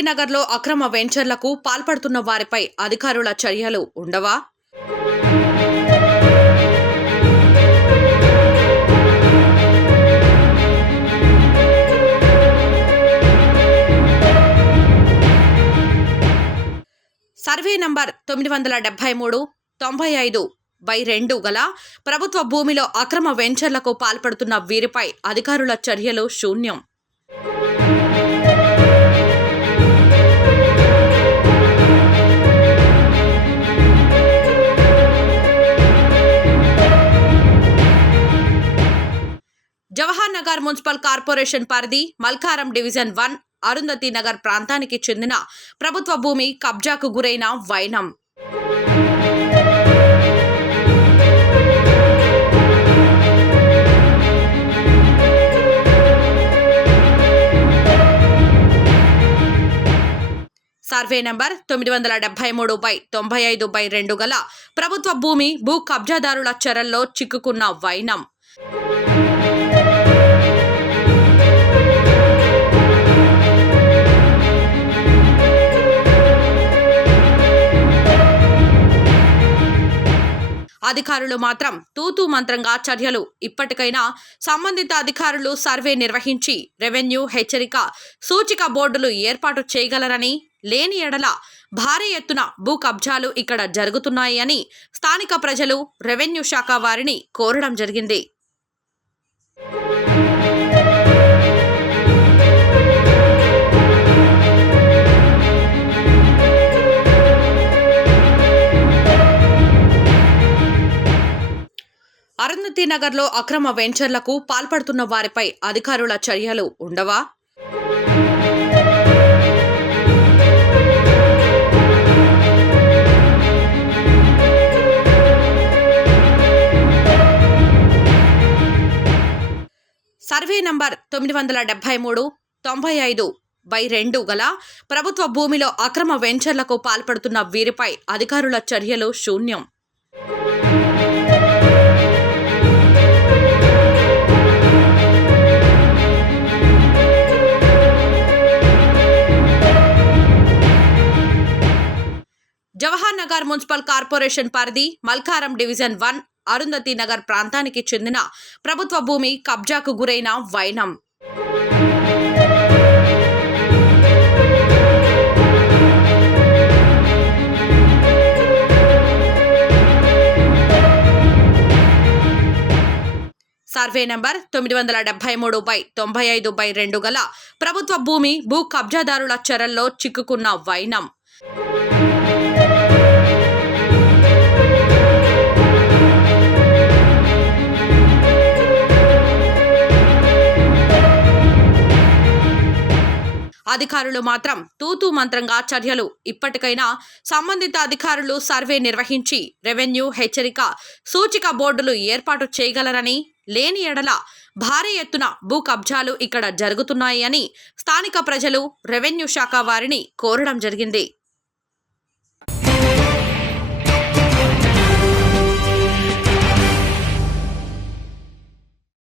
గాంధీనగర్లో నగర్లో అక్రమ వెంచర్లకు పాల్పడుతున్న వారిపై అధికారుల చర్యలు ఉండవా? సర్వే నంబర్ తొమ్మిది వందల డెబ్బై మూడు తొంభై ఐదు బై రెండు గల ప్రభుత్వ భూమిలో అక్రమ వెంచర్లకు పాల్పడుతున్న వీరిపై అధికారుల చర్యలు శూన్యం. నగర్ మున్సిపల్ కార్పొరేషన్ పరిధి మల్కారం డివిజన్ వన్ అరుంధతి నగర్ ప్రాంతానికి చెందిన ప్రభుత్వ భూమి కబ్జాకు గురైన వైనం. సర్వే నంబర్ తొమ్మిది వందల డెబ్బై మూడు బై తొంభై ఐదు బై రెండు గల ప్రభుత్వ భూమి భూ కబ్జాదారుల చెరల్లో చిక్కుకున్న వైనం. అధికారులు మాత్రం తూతూ మంత్రంగా చర్యలు. ఇప్పటికైనా సంబంధిత అధికారులు సర్వే నిర్వహించి రెవెన్యూ హెచ్చరిక సూచిక బోర్డులు ఏర్పాటు చేయగలరని లేని ఎడల భారీ ఎత్తున భూ కబ్జాలు ఇక్కడ జరుగుతున్నాయని స్థానిక ప్రజలు రెవెన్యూ శాఖ వారిని కోరడం జరిగింది. నగర్లో అక్రమ వెంచర్లకు పాల్పడుతున్న వారిపై అధికారుల చర్యలు ఉండవా? సర్వే నంబర్ తొమ్మిది వందల డెబ్బై మూడు తొంభై ఐదు బై రెండు గల ప్రభుత్వ భూమిలో అక్రమ వెంచర్లకు పాల్పడుతున్న వీరిపై అధికారుల చర్యలు శూన్యం. జవహర్ నగర్ మున్సిపల్ కార్పొరేషన్ పరిధి మల్కారం డివిజన్ వన్ అరుంధతి నగర్ ప్రాంతానికి చెందిన ప్రభుత్వ భూమి కబ్జాకు గురైన వైనం. సర్వే నంబర్ తొమ్మిది వందల డెబ్బై మూడు బై తొంభై ఐదు బై రెండు గల ప్రభుత్వ భూమి భూ కబ్జాదారుల చెరల్లో చిక్కుకున్న వైనం. అధికారులు మాత్రం తూతూ మంత్రంగా చర్యలు ఇప్పటికైనా సంబంధిత అధికారులు సర్వే నిర్వహించి రెవెన్యూ హెచ్చరిక సూచిక బోర్డులు ఏర్పాటు చేయగలరని లేని ఎడల భారీ ఎత్తున భూ కబ్జాలు ఇక్కడ జరుగుతున్నాయని స్థానిక ప్రజలు రెవెన్యూ శాఖ వారిని కోరడం జరిగింది.